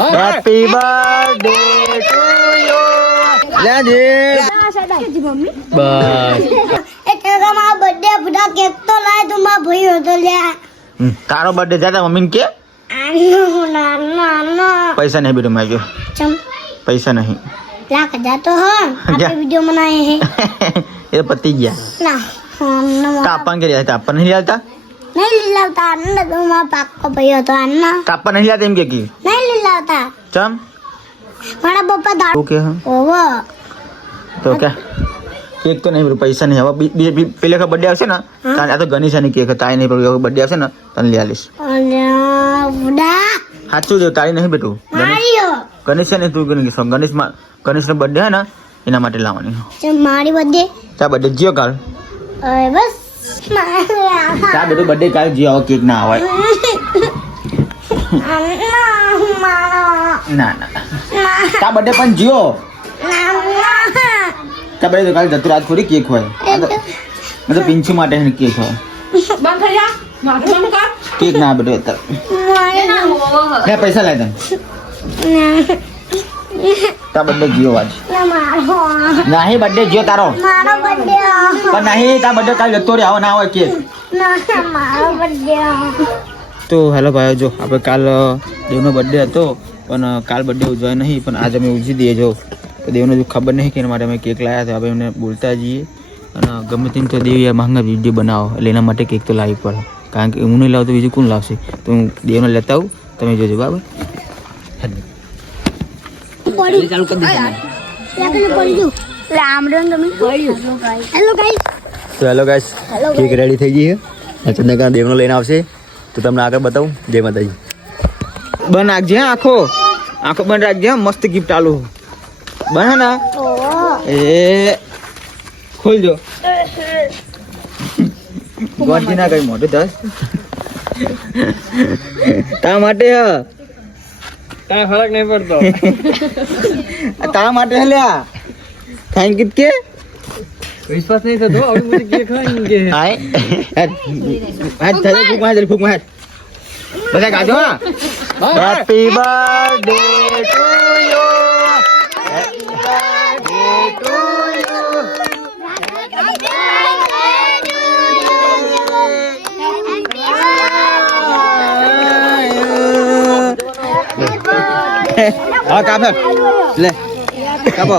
Happy birthday, Happy birthday to you. Jadi. Bye. Mau berdebat, mau લાવતા ચમ? મારા પપ્પા દારૂ કે ઓવો તો કે કેક તો નહીં પૈસા નહીં હવે બે પેલે વખત બર્થડે આવશે ને તારે આ તો ગણેશાની કેક તારી નહીં પેલી બર્થડે આવશે ને તને લઈ આવીશ સાચું જો તારી નહીં બેટું. ગણેશ ને તું ગણેશ ગણેશ ગણેશનો બર્થડે હે ને એના માટે લાવવાની. મારી બર્થડે તાર બર્થડે જીઓ કાલ? બસ. તાર બધું બર્થડે કાલ જીઓ કેક ના આવે. ના ના. ત્યાં બર્થડે પણ જીઓ. ત્યાં બર્થડે કાલે જતું રાત થોડી કેક હોય. તો તો પિંચુ માટે કેક હોય. કેક ના બધું અત્યારે લે પૈસા લાય તને. ત્યાં બર્થડે જીઓ આજ. નહીં બર્થડે જીઓ તારો. પણ નહીં ત્યાં બર્થડે કાલ જતો રહે આવો ના હોય કેક. મારો બર્થડે તો હેલો ભાઈઓ જો આપણે કાલ દેવનો બર્થડે હતો પણ કાલ બર્થડે ઉજવાય નહીં પણ આજે અમે ઉજવી દઈએ જો. દેવને જો ખબર નહીં કે એના માટે અમે કેક લાવ્યા હતા આપણે એમને બોલતા જઈએ. અને ગમે તેમ તો દેવ માંગા વીડિયો બનાવો એટલે એના માટે કેક તો લાવી પડે. કારણ કે હું નહીં લાવું તો બીજું કોણ લાવશે? તો હું દેવને લેતા આવું તમે જોજો બરાબર? હેલો ગાઈસ તો હેલો ગાઈસ કેક રેડી થઈ ગઈ છે. ચંદ્રકાંત દેવનો લઈને આવશે. તો તમને આગળ બતાવું. જય માતાજી. બન રાખજે આખો. આખો બન રાખજે મસ્ત ગિફ્ટ આલુ બન ના? એ ખોલજો. ગોઠી ના કઈ મોટું દસ તા માટે હ. કાંઈ ફરક નહીં પડતો. તા માટે હલ્યા લ્યા. થેન્ક યુ કે? વિશ્વાસ નહીં થતો આવડી મોટી કેક હોય ને કે હાય હેડ હેડ થલે ફૂક માર ફૂક માર બધા ગાજો હા happy birthday to you happy birthday to you હા કાપ હેડ. લે કાપો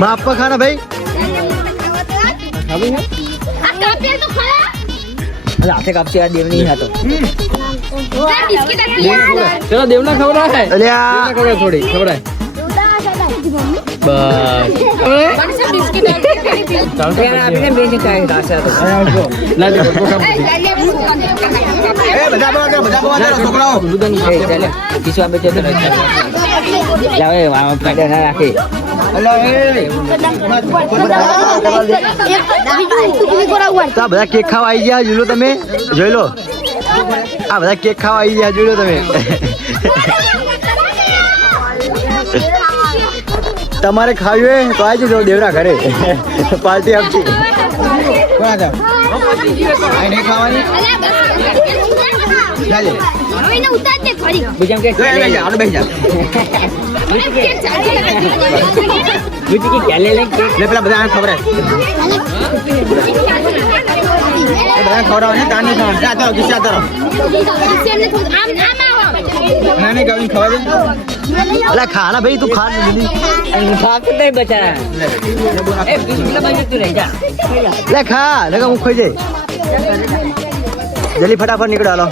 બાપ ખાના ભાઈ? હાથે કાપશે આ દેવ નહીં હતો ચલો દેવ ના ખવડાય થોડી ખવડાય. રાખી બધા કેક ખાવા આવી ગયા જોઈ લો તમે. જોઈ લો. આ બધા કેક ખાવા આવી ગયા જોઈ લો તમે. તમારે ખાવી હોય તો આવી જજો દેવના ઘરે. પાર્ટી આપશે કોણ હતા આ નહીં ખાવાની ચાલે હવે ઉતાર દે. ફરી બીજામ કે બેસી જા આનો બેસી જા બીજી કે ચાલે લે કે લે પેલા બધા ખબર હે એ બધા ખવડાવો ને તાને ખાવા કિસ્સા ચાલો ના નહીં ગાવીને ખવા દે. અલા ખાના ભાઈ તું ખા દીદી ખાક નહીં બચા એ બિસ્કિટ બાજુ તું રહી જા લે ખા લગા હું ખોઈ જાય જલ્દી ફટાફટ નીકળો હાલો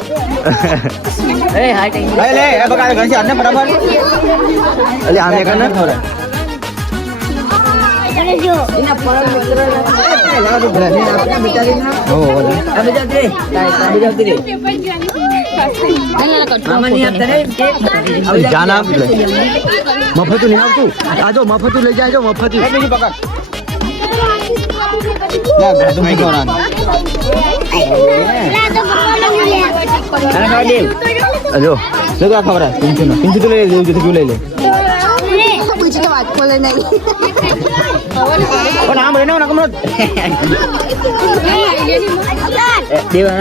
એ હા લે લે એ બકા ઘણી આને ફટાફટ અલે આને જો જાન આપ લે મફતું નહીં આવતું? આજો જો મફતું લઈ જાય જો મફતું જો લે ખબર પિંચુ નો પિંચુ તો લઈ લઈ લે.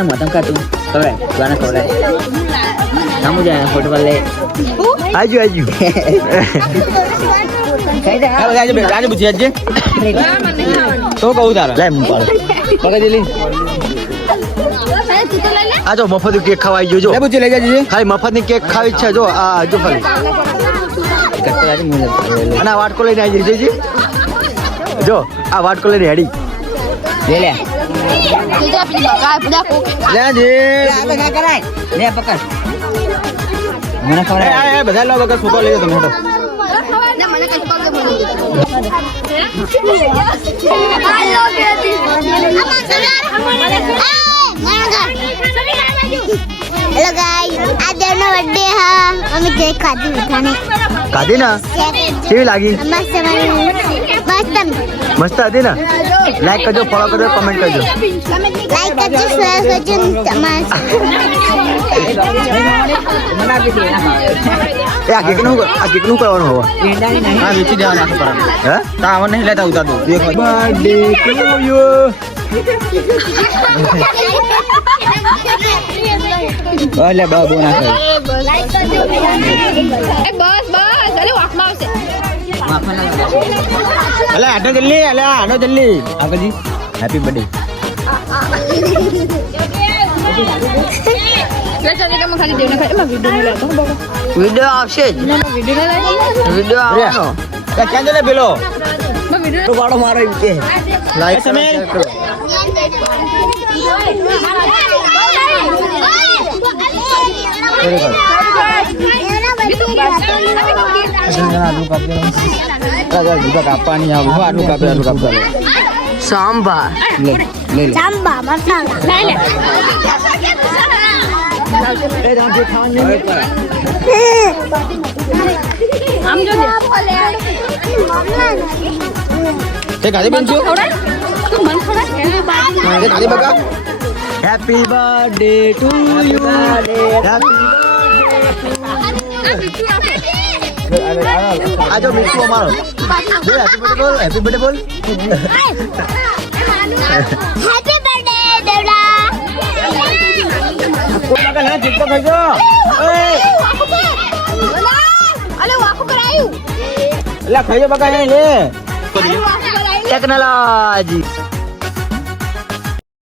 મોતમ તું ખવડાય. સામુ જાય ફોટો પાડ લે આજુ આજુ આજે આજે આજે તો કહું તારે લે હું પાડ પકડી લે આ જો મફતું કેક ખવાઈ ગયો જો લે લઈ જાજે ખાલી મફતની કેક ખાવી છે જો આ જો ખાલી અને આ વાટકો લઈને આવી જઈ જઈ જો આ વાટકો લઈને હેડી લે લે લે જે ના લે પકડ મને ખબર આ એ, એ, બધા લો વગર લઈ જાઓ તમે હટો હેલો ગાઈસ આ દેવનો બર્થડે હા. અમે કેક ખાધી ઉઠાને કાઢી ને કેવી લાગી? મસ્ત મસ્ત. મસ્ત હતી ને? લાઈક કરજો ફોલો કરજો કમેન્ટ કરજો. લાઈક કરજો શેર કરજો એ આ કેકનું આ કેકનું કરવાનું હવે. હા વેચી દેવાના આખું પર હે? તા આવન નહીં લેતા ઉતાર દો. તું એક બર્થડે ટુ યુ અલે બાબુ ના કરે માફા ના લાગે. અલે આટો જલ્દી અલે આટો જલ્દી આગળજી હેપી બર્થડે વિડિયો આવશે જ વિડિયો આવવાનો ક્યાં જલે પેલો વાળો મારો એમ કે લાઈક કરો સમીર. શેર કરો કાપવાની આવું આટલું કાપે આટલું કાપે સાંભા લે લે લે ચાંબા મસાલા તે ગાડી બેન છું તે ગાડી બગા happy birthday to you happy આ જો મીઠું અમારો. જો હેપી બર્થડે બોલ હેપી બર્થડે બોલ. હેપી બર્થડે દેવડા બગા લે ચિપકો ખાઈજો અલે વાકુ કરાયું લે ખાઈજો બકા લે. ટેકનોલોજી